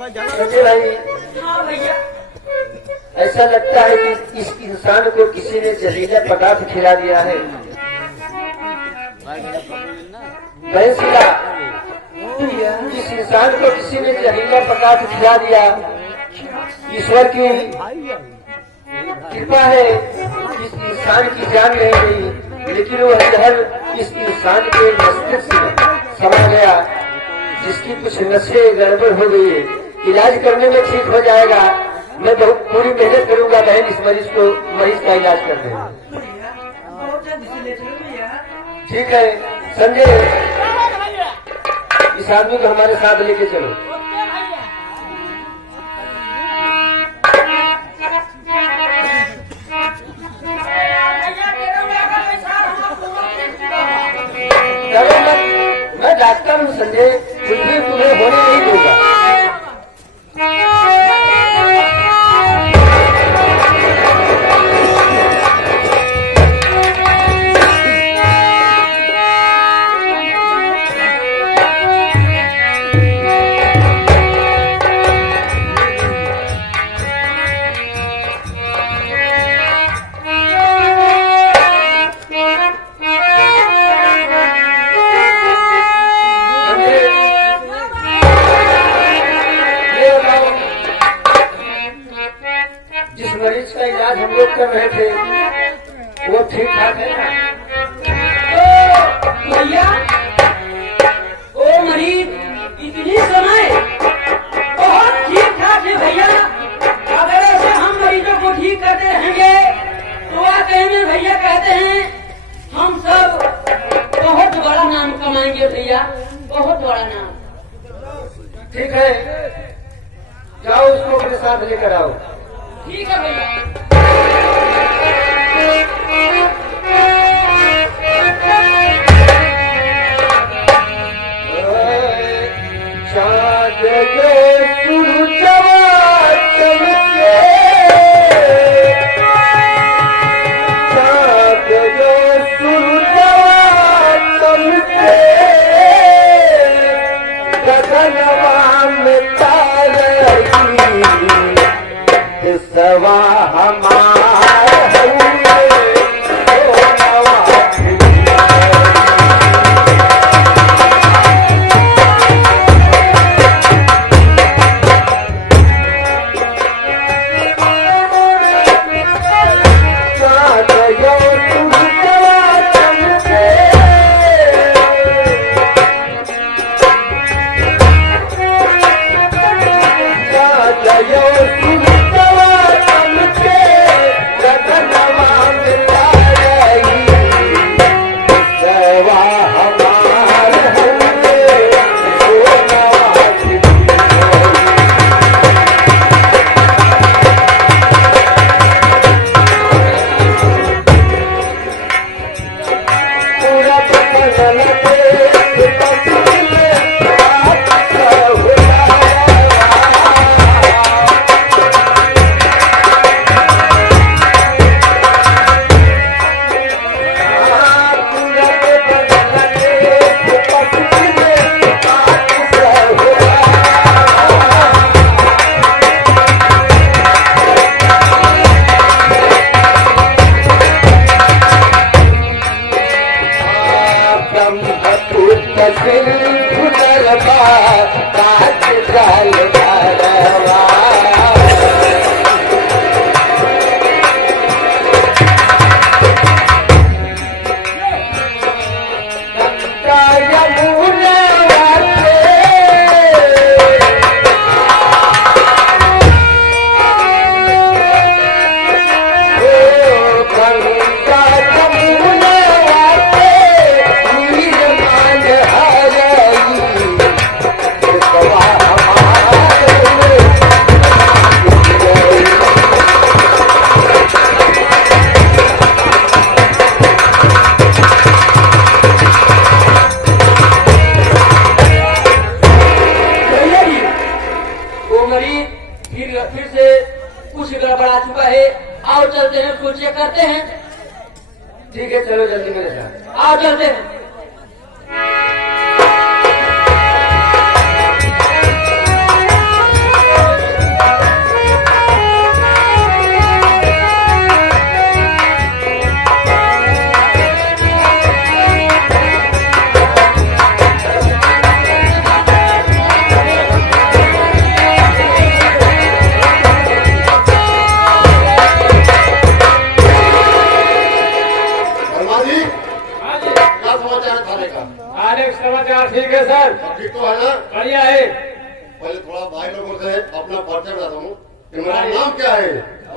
संजय भाई, हाँ भैया। ऐसा लगता है कि इस इंसान को किसी ने जहरीला पदार्थ खिला दिया है। भैंसिला, इस इंसान को किसी ने जहरीला पदार्थ खिला दिया। ईश्वर की कृपा है, इस इंसान की जान नहीं गई, लेकिन वह जहर इस इंसान के मस्तिष्क में समा गया, जिसकी कुछ नसें गड़बड़ हो गई है। इलाज करने में ठीक हो जाएगा। मैं बहुत पूरी मेहनत करूंगा बहन इस मरीज का इलाज करने में। ठीक है संजय, इस आदमी को हमारे साथ लेके चलो। चलो मैं डॉक्टर हूँ संजय, कुछ भी तुम्हें होने नहीं दूंगा। जिस मरीज का इलाज हम लोग कर रहे थे वो ठीक ठाक है ना? भैया वो मरीज इतनी समय बहुत ठीक ठाक है भैया। अगर ऐसे हम मरीजों को ठीक करते रहेंगे तो वाकई में भैया कहते हैं हम सब बहुत बड़ा नाम कमाएंगे भैया, बहुत बड़ा नाम। ठीक है, जाओ उसको अपने साथ लेकर आओ। ठीक है भैया। चाँद के सूरजवा चमके, चाँद के सूरजवा चमके, गगनवा में तारे सवा हमारे फिर से कुछ गड़बड़ा चुका है। आओ चलते हैं, कुछ चेक करते हैं। ठीक है चलो जल्दी मेरे साथ आओ, चलते हैं।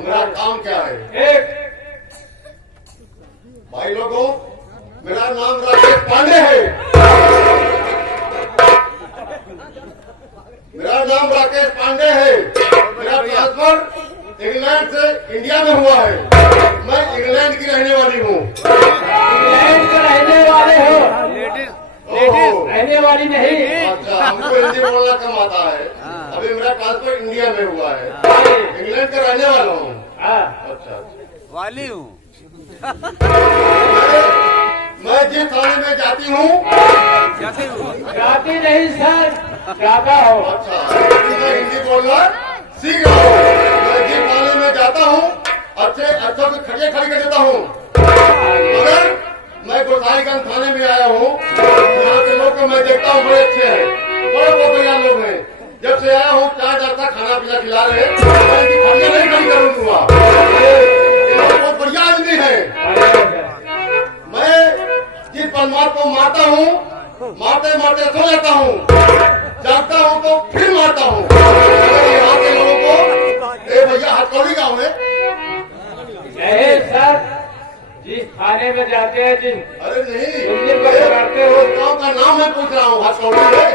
मेरा काम क्या है? भाई लोगों, मेरा नाम राकेश पांडे है। मेरा नाम राकेश पांडे है। मेरा ट्रांसफर इंग्लैंड से इंडिया में हुआ है। मैं इंग्लैंड की रहने वाली हूँ। इंग्लैंड के रहने वाले हो? रहने वाली नहीं। अच्छा, हमको हिंदी बोलना कम आता है। अभी मेरा ट्रांसफर इंडिया में हुआ है। इंग्लैंड का रहने वाला हूँ। अच्छा, वाली हूँ। मैं जिस थाने में जाती हूँ, जाती नहीं सर, जाता हो। अच्छा, मैं हिंदी बोलना सीख रहा हूँ। मैं जिस थाने में जाता हूँ, अच्छों के खड़े खड़ी कर देता हूँ। मगर मैं गोसाईगंज थाने में आया हूँ। यहाँ के लोग को मैं देखता हूँ बड़े अच्छे हैं, बड़े बहुत बढ़िया लोग हैं। जब से आया हूँ चाय नाश्ता खाना पीना खिला रहे हैं। मैं इनकी खड़िया नहीं खड़ी करूँगा। बहुत बढ़िया आदमी है। मैं जिस बलमार को मारता हूँ, मारते मारते सो जाता हूँ, जागता हूँ तो फिर मारता हूँ। यहाँ के लोगों को भैया हथकड़ी गाँव है। सर, जिस थाने में जाते हैं जिस अरे नहीं, करते हो गाँव का नाम मैं पूछ रहा हूँ। हथकड़ी है।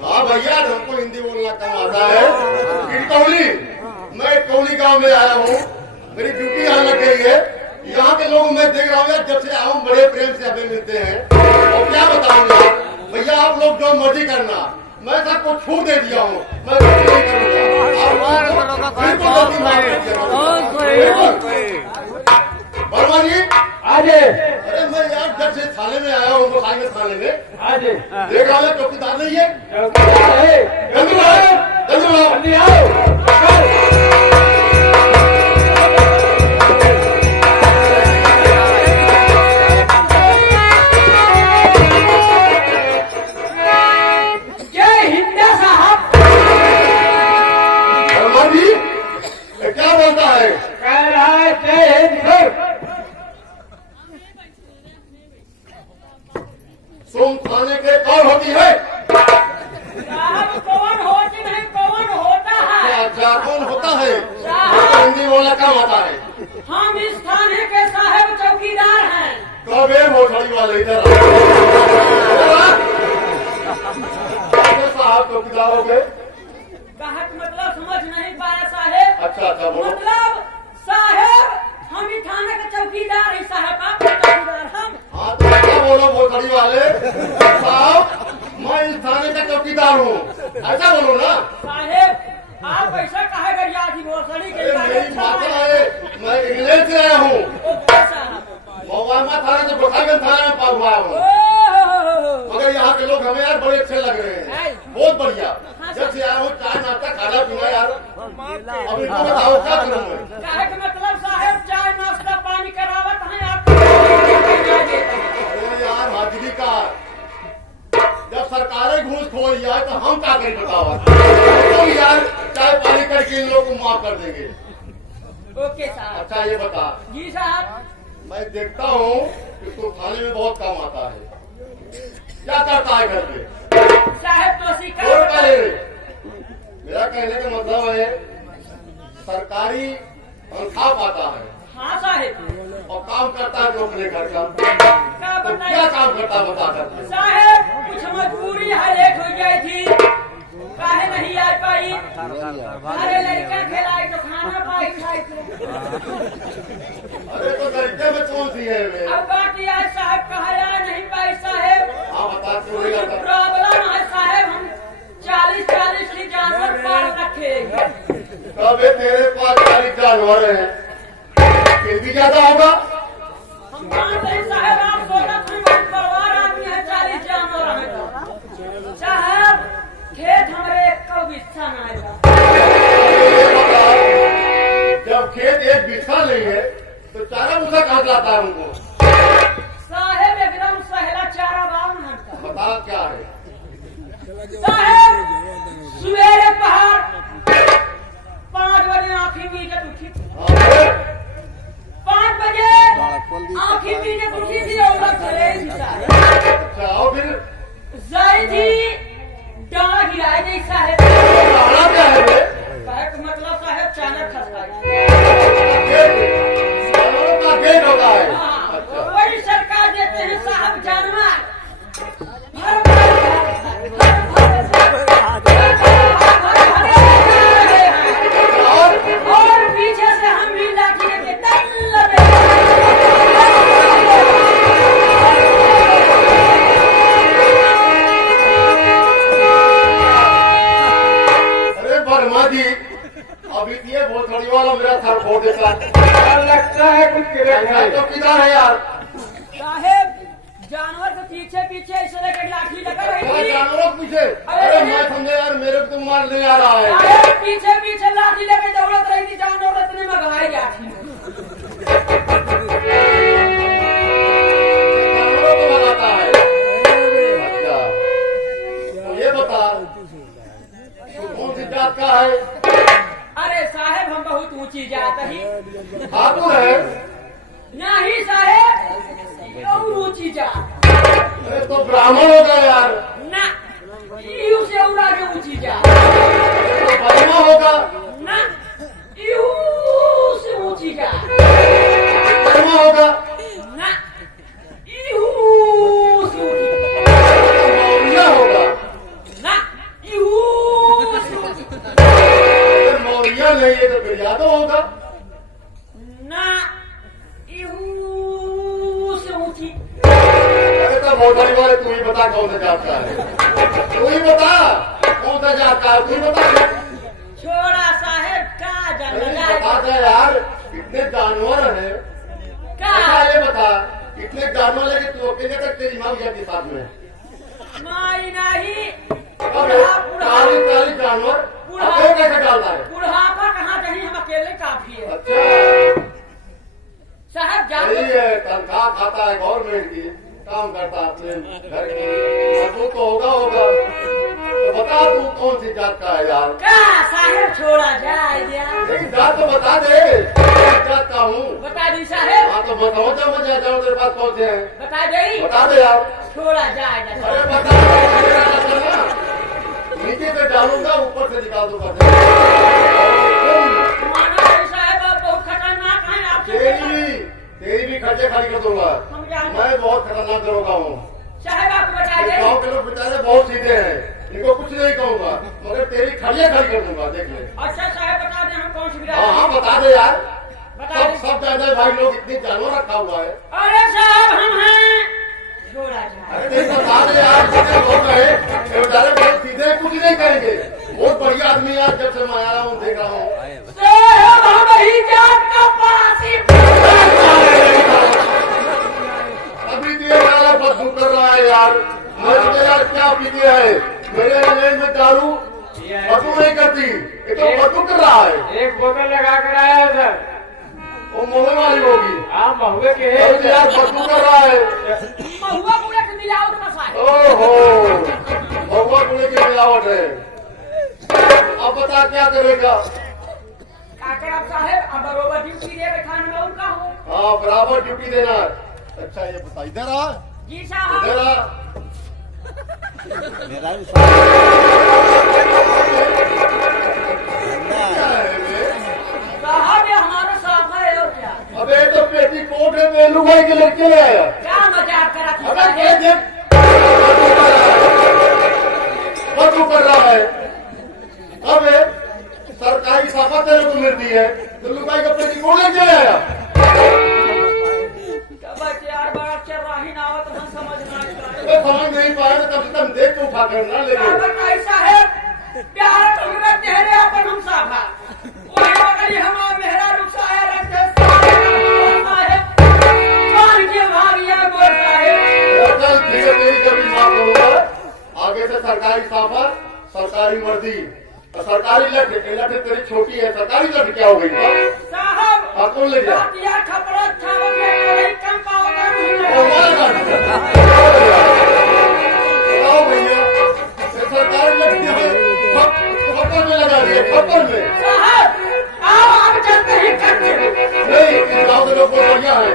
हाँ भैया, हमको हिंदी बोलना कम आता है। इटकौली, मैं इटकौली गाँव में आया हूँ। मेरी ड्यूटी यहाँ लग गई है। यहाँ के लोग मैं देख रहा हूँ यार, जब से आया हूँ बड़े प्रेम से हमें मिलते हैं। और क्या बताऊँ यार भैया, आप लोग जो मर्जी करना, मैं सबको छूट दे दिया हूँ। मैं कुछ नहीं करूँगा। वर्मा जी, आज अरे मैं यार जब से थाने में आया हूँ, गोसाईगंज थाने में आज देख रहा हूँ चौकीदार नहीं है। चौकीदार है। जल्दी बुलाओ, जल्दी बुलाओ। जल्दी आओ। जय हिंद साहब। वर्मा जी, ये क्या बोलता है? कह रहा है जय हिंद सर। तुम थाने के कौन होती है? साहब कौन होती नहीं, कौन होता है? अच्छा, कौन होता है? तो हिंदी बोलना कम आता है। हम इस थाने के साहब चौकीदार हैं। कब ये मोटड़ी वाले इधर साहब चौकीदार हो गए? कहत मतलब समझ नहीं पाया साहेब। अच्छा अच्छा, बोलो। मतलब साहेब हम इस थाने के चौकीदार हैं। साहब आप चौकीदार हम। हाँ तो क्या बोलो मोटड़ी वाले साहब, मैं इस थाने का चौकीदार हूँ, ऐसा बोलो ना। साहेब आप ऐसा कहे गरिया थी भोसड़ी के अरे बारे मेरी में बात है, मैं इंग्लैंड से आया हूँ। ओके साहब। मोबाइल थाने से गोसाईगंज थाने में पास हुआ हूँ। मगर यहाँ के लोग हमें यार बड़े अच्छे लग रहे हैं, बहुत बढ़िया। जब से आया हूँ चाय नाश्ता खाना पीना यार। अब इनको बताओ क्या करूँ मैं? कहे के मतलब साहेब चाय नाश्ता पानी करावत हैं आप। अरे यार हाजिरी का, जब सरकारें घूस खो लिया है तो हम क्या करें बताओ। तो यार चाय पानी करके इन लोगों को माफ कर देंगे। ओके साहब। अच्छा ये बता, जी साहब। मैं देखता हूँ कि तू थाने में बहुत काम आता है, क्या करता है घर पे? साहेब तो और शिकार पहले मेरा कहने का मतलब है सरकारी तनख्वाह पाता है हाँ साहेब। और काम करता है अपने घर का। क्या तो बताइए क्या काम करता बता कर? साहेब, कुछ मजबूरी है, लेट हो गई थी, काहे नहीं आ पाई। अरे लड़का खिलाए तो खाना पाई खाई। अरे तो तरीके में कौन सी है वे? अब बाकी आज साहब कहा आ नहीं पाई साहेब। हाँ बता क्यों नहीं कुछ आता? प्रॉब्लम है साहेब, हम 40-40 की जानवर पाल रखे। तब ये तेरे पास 40 जानवर है, फिर भी ज्यादा होगा। हम जानते हैं साहेब, आप 16 परिवार आदमी है, 40 जानवर है तो। साहब खेत हमारे एक को बिस्सा ना आएगा। जब खेत एक बिस्सा नहीं है तो चारा भूसा कहाँ से लाता है उनको? साहेब एकदम सहेला चारा बावन घंटा। बता क्या है? साहेब सवेरे पहाड़ 5 बजे आँखी मीचत उठी। 5 बजे आँखी मीचत उठी थी और चले थी साहब। अच्छा और फिर जाई थी डाला गिराए जी अभी ये भोसड़ी वाला मेरा सर फोड़ देता। लगता है कुछ मैं तो किधर है यार? साहेब जानवर के पीछे पीछे इस तरह की लाठी लगा रही मैं थी। जानवरों के पीछे? अरे मैं समझे यार मेरे को तो मार नहीं आ रहा है। साहेब पीछे पीछे लाठी लेके दौड़त रही थी, जानवर इतने में घायल लाठी। जानवरों को भगाता है। अच्छा तो ये बता तू कौन सी जात का है? अरे साहेब हम बहुत ऊंची जात ही ठाकुर है? नहीं साहेब और ऊंची जात अरे तो ब्राह्मण होगा यार। ना यू से और आगे ऊंची जात तो बर्मा होगा। ना यू से ऊंची जात बर्मा होगा। ना यू से ऊंची मौर्य होगा। ना यू से ऊंची अगर मौर्य नहीं है तो फिर यादव होगा। ना यू से ऊंची। अरे तो भोसड़ी वाले तू ही बता कौन सा जात का है? तू ही बता कौन सा जात का है? तू ही बता। छोड़ा साहेब का अरे जानवर बता दे यार इतने जानवर है। का अच्छा ये बता इतने जानवर है कि तू अकेले तक तेरी माँ जाती साथ में? माई नहीं अबे चालीस जानवर अकेले कैसे डालता है? बुढ़ापा कहाँ कहीं हम अकेले काफी है। अच्छा साहब सही जानवर है तनख्वाह खाता है गवर्नमेंट की काम करता है अपने घर की मजबूत तो होगा। तो बता तू कौन सी जात का है यार? का साहेब छोड़ा जाए यार। एक जात तो बता दे किस जात का हूँ। बता दी साहेब हाँ तो बताओ जब मैं जाऊँ तेरे पास कौन से हैं? बता दी बता दे यार। छोड़ा जाए अरे बता दे नीचे से डालूंगा ऊपर से निकाल दूंगा। साहेब आप बहुत खतरनाक है तेरी भी खर्चे खाली कर दूंगा। हम जानते मैं बहुत खतरनाक दरोगा हूँ। साहेब आप बता इस दे गाँव के लोग बेचारे बहुत सीधे हैं, इनको कुछ नहीं कहूंगा मगर तेरी खड़िया खड़ी कर दूंगा देख ले। अच्छा साहेब बता दे हम कौन सी हाँ हाँ बता दे यार। बता दे। सब जानते भाई लोग इतनी जानवर रखा हुआ है। अरे साहब हम हैं छोड़ा जाए। अरे नहीं बता दे यार जितने लोग हैं ये बेचारे बहुत सीधे हैं, कुछ नहीं करेंगे। बहुत बढ़िया आदमी है जब से मैं आया हूँ देख रहा हूँ। साहब हम ही जात का पासी। अभी तो ये वाला बदबू कर रहा है यार। मैं तो यार क्या पीती है मेरे इंग्लैंड में दारू बदबू नहीं करती, ये तो बदबू कर रहा है। एक बोतल लगा कर आया है सर। वो मोहे वाली होगी। हाँ महुए के है अरे यार बदबू कर रहा है। महुआ पूरे के मिलावट बसा है। ओहो भगवा गुणे की मिलावट है। अब बता क्या करेगा? काकर अब साहेब अब बरोबर ड्यूटी दे बैठाने में उनका हूँ। हाँ बराबर ड्यूटी देना है। अच्छा ये बता इधर आ जी साहब इधर आ। क्या है ये? साहब ये हमारा साफ है और क्या अबे तो पेटी कोट है मेलू भाई के लड़के ले आया। क्या मजाक करा तू अबे साहेब? ये देख बदबू कर रहा है। अबे सरकारी साफा तेरे को मिलती है तो लुगाई का पेटी कोट लेके ले आया। बच्चे यार बड़ा चल रही ना आवत हम समझ नहीं अबे समझ नहीं पाया तो कम से कम देख के उठा करना लेकिन पाए। साहेब प्यार तुमने चेहरे अपन हम साफा वही बगली हमारा मेहरा रुसा है रखे साहेब कौन के भागिया बोल साहेब। कल धीरे धीरे कभी साफ करूंगा। आगे से सरकारी साफा सरकारी वर्दी और सरकारी लठ तेरी छोटी है। सरकारी लठ क्या हो गई साहब हाँ कौन ले गया? या खपड़ा छाव के कम पाओगे आओ भैया ये सरकारी लठ क्या है? खप्पर में लगा दिया खप्पर में। साहब आओ आप चलते ही करते हैं। नहीं इन गाँव के लोग बहुत बढ़िया है,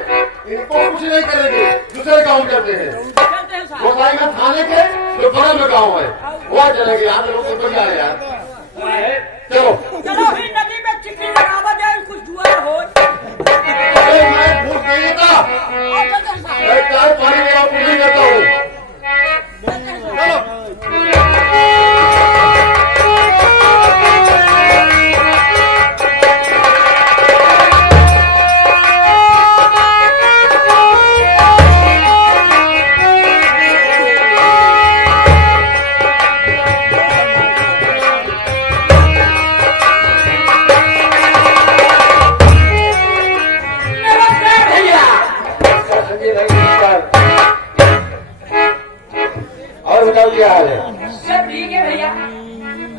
इनको कुछ नहीं करेंगे। दूसरे गाँव जाते हैं चलते हैं साहब। गोसाईगंज थाने के जो बगल में गाँव है वहाँ चलेंगे। यहाँ के लोग तो बढ़िया है यार। चलो चलो ही नदी में चिकनी लगावा जाए कुछ जुआ हो। अरे मैं भूल गई था। और चलते हैं साहब। मैं चाय पानी वाला पूरी करता हूँ।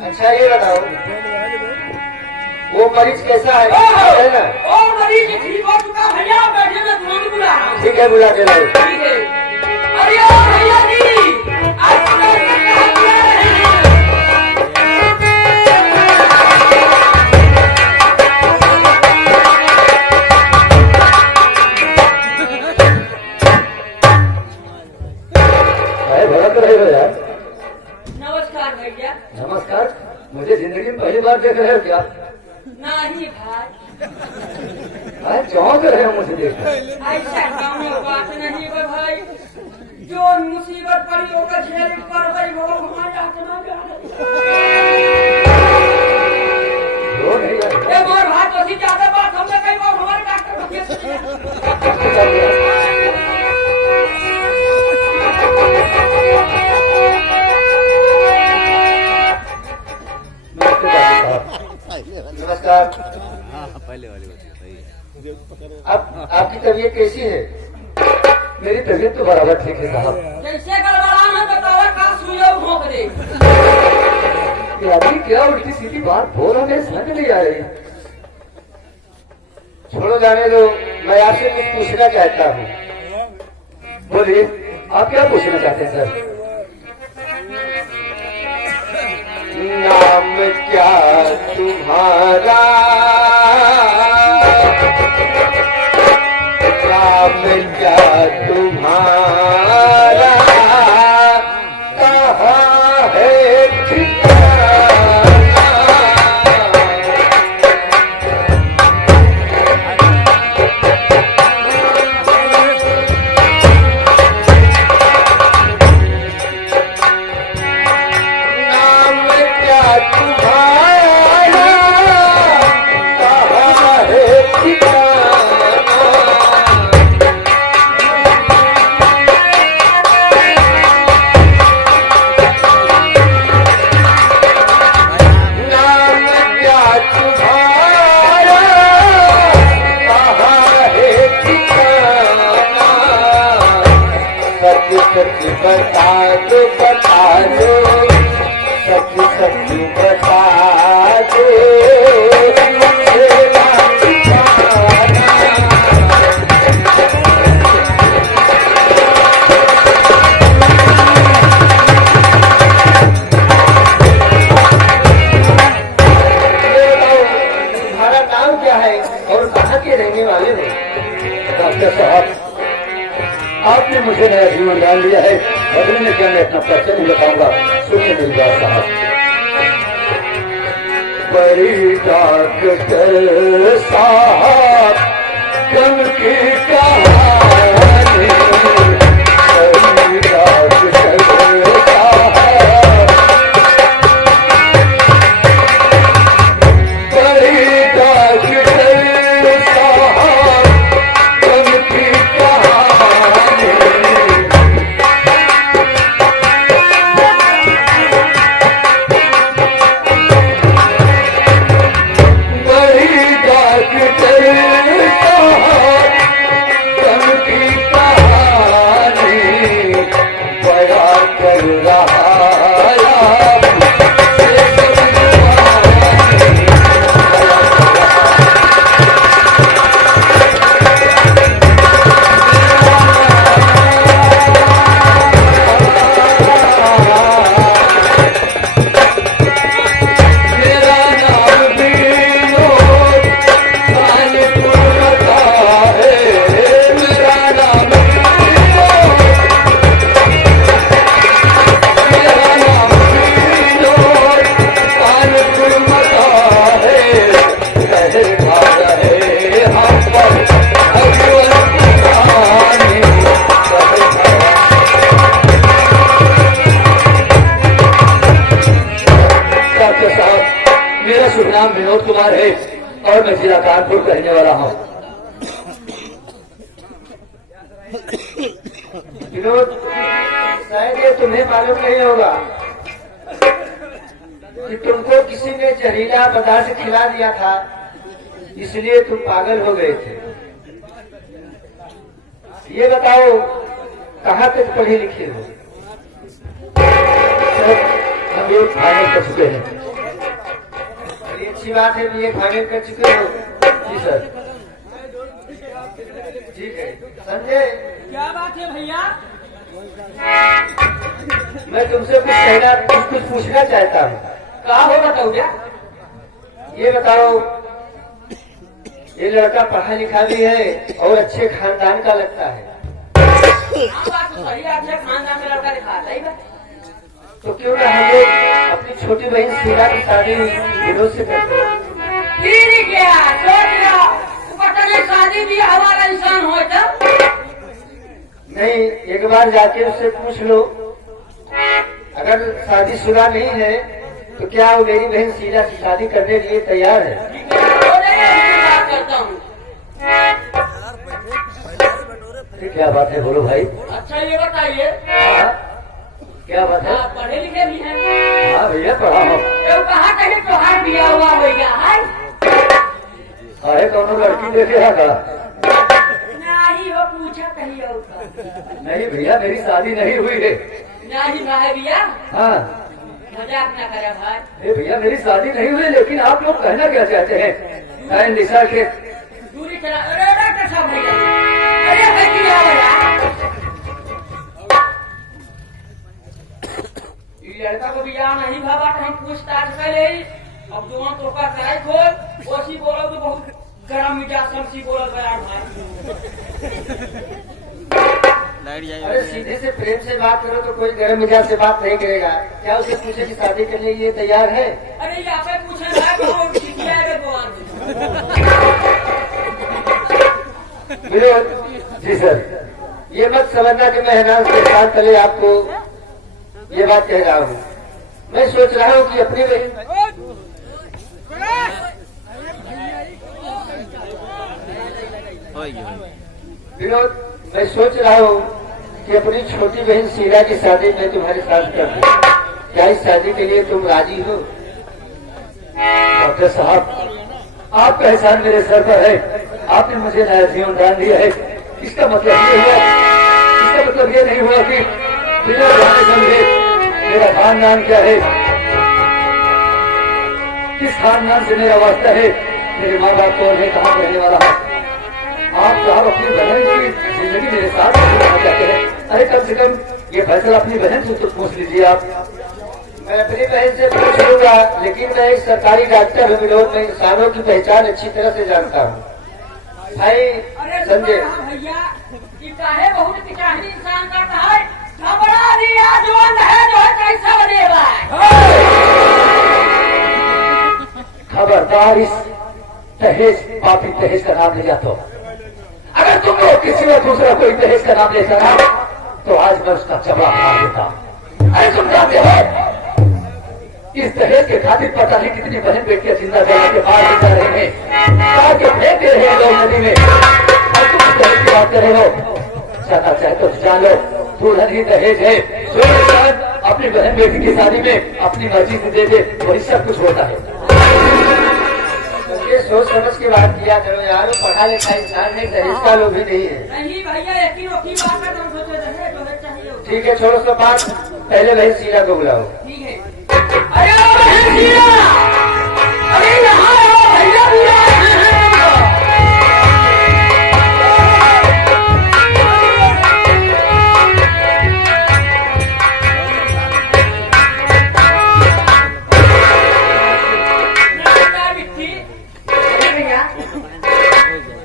अच्छा ये बताओ वो मरीज कैसा है है ना? ओ मरीज ठीक हो चुका भैया, बैठे मैं तुरंत बुला रहा हूँ। ठीक है बुला के लाओ। ठीक है। अरे ओ भैया जी, आज तो कहाँ बुला रहे हैं? भड़क रहे हो यार। नमस्कार भैया। नमस्कार। मुझे जिंदगी में पहली बार देख रहे हो क्या? नहीं भाई, चौंक रहे हो मुझे देख। ऐसा काम बात नहीं है भाई, जो मुसीबत पड़ी होकर झेल पर भाई वो हमारा ना वो नहीं ये मोर भाई तो सी ज्यादा बात हमने कई बार हमारे डॉक्टर नमस्कार। पहले वाली बात सही है। अब आपकी तबीयत कैसी है? मेरी तबीयत तो बराबर ठीक है साहब। जैसे गड़बड़ाना तो कवर का सुइया भोंक दे। ये अभी क्या उल्टी सीधी बात बोल रहे समझ नहीं आ रही। छोड़ो जाने दो, मैं आपसे कुछ पूछना चाहता हूँ। बोलिए आप क्या पूछना चाहते हैं सर? नाम क्या तुम्हारा, नाम क्या तुम्हारा, कहाँ है ठिकाना? नाम क्या तुम्हारा, कहाँ है ठिकाना? नाम क्या तुम्हारा, कहाँ है ठिकाना? सच सच बता दो, बता दो, सच सच बता दो, मेरा ठिकाना। तुम्हारा नाम क्या है और कहाँ के रहने वाले हो? डॉक्टर साहब आपने मुझे नया जीवन दान दिया है, बदले में क्या मैं अपना परिचय नहीं बताऊंगा। सुनिए मेरी बात साहब। बड़ी डॉक्टर साहब कम की कहानी, बड़ी डॉक्टर साहब, बड़ी डॉक्टर साहब कम की कहानी। बड़ी डॉक्टर साहब कम की कहानी, बड़ा कर रहा मेरा नाम विनोद कानपुर का है, मेरा नाम विनोद, मेरा नाम विनोद कानपुर का है। रहे भागा है हम पर भगवान की कहानी, रहे भागा। डॉक्टर साहब मेरा शुभ नाम विनोद कुमार है और मैं जिला कानपुर का रहने वाला हूँ। विनोद शायद ये तुम्हें मालूम नहीं होगा कि तुमको किसी ने जहरीला पदार्थ खिला दिया था, इसलिए तुम पागल हो गए थे। ये बताओ कहाँ तक पढ़े लिखे हो? सर हम ये फाइनल कर चुके हैं। अच्छी बात है, बीए फाइनल कर चुके हो। जी सर, ठीक है। संजय, क्या बात है भैया? मैं तुमसे कुछ पूछना चाहता हूँ। क्या हो बताओ क्या? ये बताओ, ये लड़का पढ़ा लिखा भी है और अच्छे खानदान का लगता है, हाँ बात तो सही, अच्छे खानदान में लड़का दिखा सही बात। तो क्यों ना हम लोग अपनी छोटी बहन शीला की शादी विनोद से करते हैं? ठीक है, सोच लो, पता नहीं शादी भी हमारा इंसान हो तो नहीं, एक बार जाके उससे पूछ लो, अगर शादीशुदा नहीं है तो क्या वो मेरी बहन शीला से शादी करने के लिए तैयार है? बात करता हूँ। क्या बात है, बोलो भाई। अच्छा ये बताइए, हाँ, क्या बात है? आप पढ़े लिखे भी हैं? हाँ भैया, पढ़ा हो। तो कहा कहीं त्योहार दिया हुआ भैया है? अरे कौन लड़की देखे का? नहीं वो पूछा कहीं और का। नहीं भैया, मेरी शादी नहीं हुई है। नहीं ना है भैया, हाँ, मजाक न करे भाई। अरे भैया, मेरी शादी नहीं हुई, लेकिन आप लोग कहना क्या चाहते हैं? निशा के दूरी चला, अरे डॉक्टर साहब भैया, अरे भाई क्या भैया, ये लड़का को बिया नहीं भावा, कहीं पूछताछ करे। अब दोनों तो का कराई खोल, ओसी बोलो तो बहुत गरम मिजाज समसी बोलत बयान भाई। अरे सीधे से प्रेम से बात करो तो कोई गर्म मिजाज से बात नहीं करेगा। क्या उसे पूछे कि शादी करने के लिए तैयार है? अरे यहाँ पे पूछे है कौन सीखी है भगवान। विनोद जी सर, ये मत समझना कि मैं हैरान के साथ पहले आपको ये बात कह रहा हूँ। मैं सोच रहा हूँ कि अपनी विनोद, मैं सोच रहा हूँ कि अपनी छोटी बहन शीला की शादी में तुम्हारे साथ कर दूं। क्या इस शादी के लिए तुम राजी हो? डॉक्टर साहब, आपका एहसान मेरे सर पर है। आपने मुझे नया जीवन दान दिया है। इसका मतलब ये हुआ, इसका मतलब ये नहीं हुआ कि बिना जाने समझे मेरा खानदान क्या है, किस खानदान से मेरा वास्ता है, मेरे माँ बाप कौन है, कहाँ रहने वाला है। आप साहब अपनी बहन की जिंदगी मेरे साथ करना चाहते हैं। अरे कम से कम ये फैसला अपनी बहन से तो पूछ लीजिए आप। मैं अपनी बहन से पूछ लूंगा, लेकिन मैं एक सरकारी डॉक्टर हूँ विनोद, मैं इंसानों की पहचान अच्छी तरह से जानता हूँ। भाई संजय, भैया कि चाहे बहुत पिचाही इंसान करता है, घबरा दिया जवान है जो है कैसा बनेगा। खबरदार, इस दहेज पापी दहेज का नाम लिया तो अगर तुम लोग किसी ने दूसरा कोई दहेज का नाम लेता ना तो आज मैं उसका जवाब मार देता। अरे तुम जानते हो, इस दहेज के खातिर पता नहीं कितनी बहन बेटियां जिंदा जला के बाहर ले जा रहे हैं, ताकि फेंक दे रहे हैं लोग नदी में, और तुम दहेज की बात कर रहे हो। जाना चाहे तो जान लो, दुल्हन ही दहेज है। जो इंसान अपनी बहन बेटी की शादी में अपनी मर्जी से दे दे, वही सब कुछ होता है। ये सोच समझ के बात किया करो यार, पढ़ा लिखा इंसान है, दहेज का लोग भी नहीं है। नहीं भैया यकीन की बात है, तुम सोचो दहेज जो है चाहिए। ठीक है, छोड़ो सब बात, पहले बहन शीला को बुलाओ। ठीक है। अरे बहन शीला, अरे यहाँ आओ भैया, बुला रहे हैं तुमको।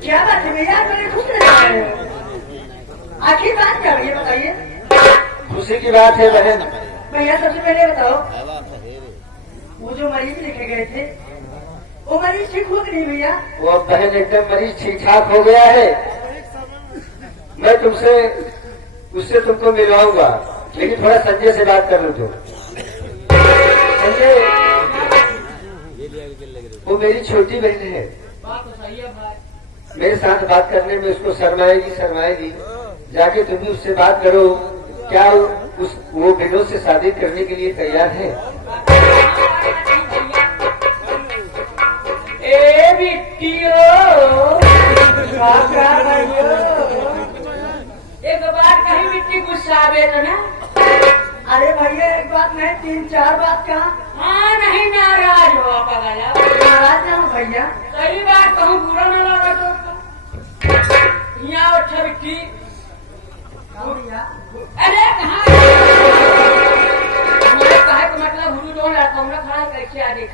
क्या बात है भैया, बड़े खुश रहे हैं। आखिर बात क्या है ये बताइए। खुशी की बात है बहन। भैया सबसे पहले बताओ, वो जो मरीज लिखे गए थे वो मरीज ठीक हुआ कि नहीं भैया? वो बहन एकदम मरीज ठीक ठाक हो गया है। मैं तुमसे उससे तुमको मिलवाऊंगा, लेकिन थोड़ा संजय से बात कर लूं तो। संजय, वो मेरी छोटी बहन है। बात तो सही है भाई। मेरे साथ बात करने में उसको शर्माएगी। जाके तुम भी उससे बात करो, क्या वो विनोद से शादी करने के लिए तैयार है? ए बिट्टियो, एक बात कही बिट्टी गुस्सा आवे तो ना। अरे भैया एक बात नहीं, 3-4 बात कहा। हाँ नहीं नाराज हो पगला, नाराज भैया सही बात कहूँ बुरा न लगा तो यहाँ अच्छा बिट्टी अरे कहाँ मुझे कहे तो मतलब हुरू जो लड़का हूँ ना खड़ा करके आ देख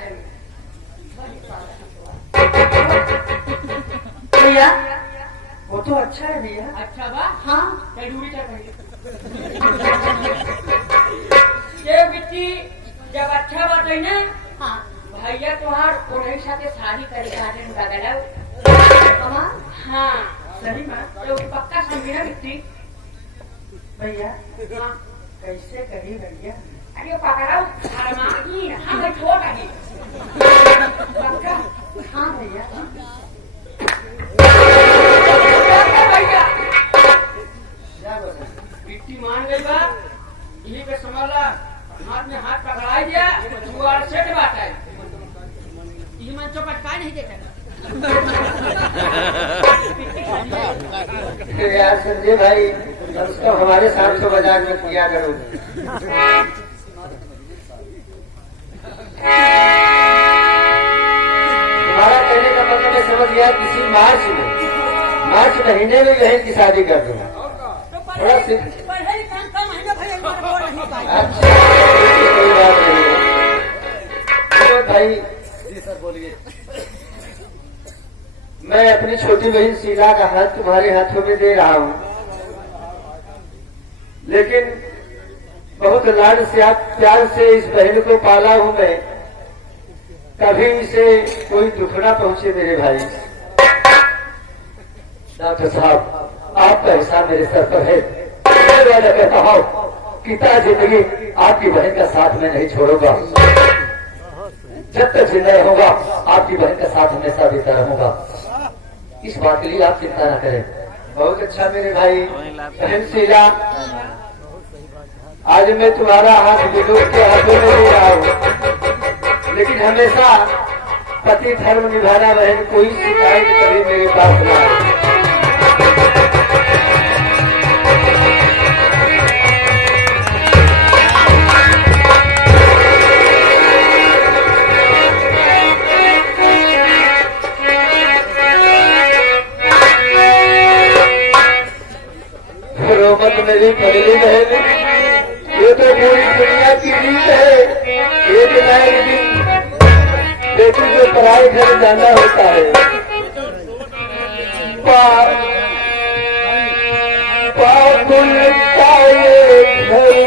भैया वो तो अच्छा है भैया अच्छा बा हाँ दूरी कर ये बिट्टी जब अच्छा बात है ना हाँ भैया तुम्हार उन्हीं साथे शादी करे जाने बदला हाँ सही बात तो पक्का समझी ना बिट्टी भैया हाँ कैसे करी भैया अरे पकड़ा फरमानी हाँ मैं छोटा ही पक्का हाँ भैया बिट्टी मान गई बा यही पे संभाला हाथ में हाथ पकड़ा दिया जुआर सेट बात है ये मन चौपट का नहीं देता यार संजय भाई उसको हमारे साथ तो मजाक में किया करो तुम्हारा कहने का मतलब मैं समझ गया किसी मार्च महीने में बहन की शादी कर दूँ थोड़ा सी अच्छा कोई बात नहीं है भाई जी सर बोलिए। मैं अपनी छोटी बहन शीला का हाथ तुम्हारे हाथों में दे रहा हूँ लेकिन बहुत लाड से प्यार से इस बहन को पाला हूँ मैं कभी इसे कोई दुख ना पहुंचे मेरे भाई। डॉक्टर साहब आपका एहसान मेरे सर पर है मैं कहता हूँ कितना जिंदगी आपकी बहन का साथ में नहीं छोड़ूंगा जब तक जिंदा रहूंगा आपकी बहन का साथ हमेशा देता रहूंगा इस बात के लिए आप चिंता न करें। बहुत अच्छा मेरे भाई बहन शीला आज मैं तुम्हारा हाथ विनोद के हाथों में ले रहा हूँ लेकिन हमेशा पति धर्म निभाना बहन कोई शिकायत कभी मेरे पास न आए। रोमन मेरी पगली बहन ये तो पूरी दुनिया की रीत है एक ना एक दिन बेटी को पराए घर जाना होता है पागुल का ये घर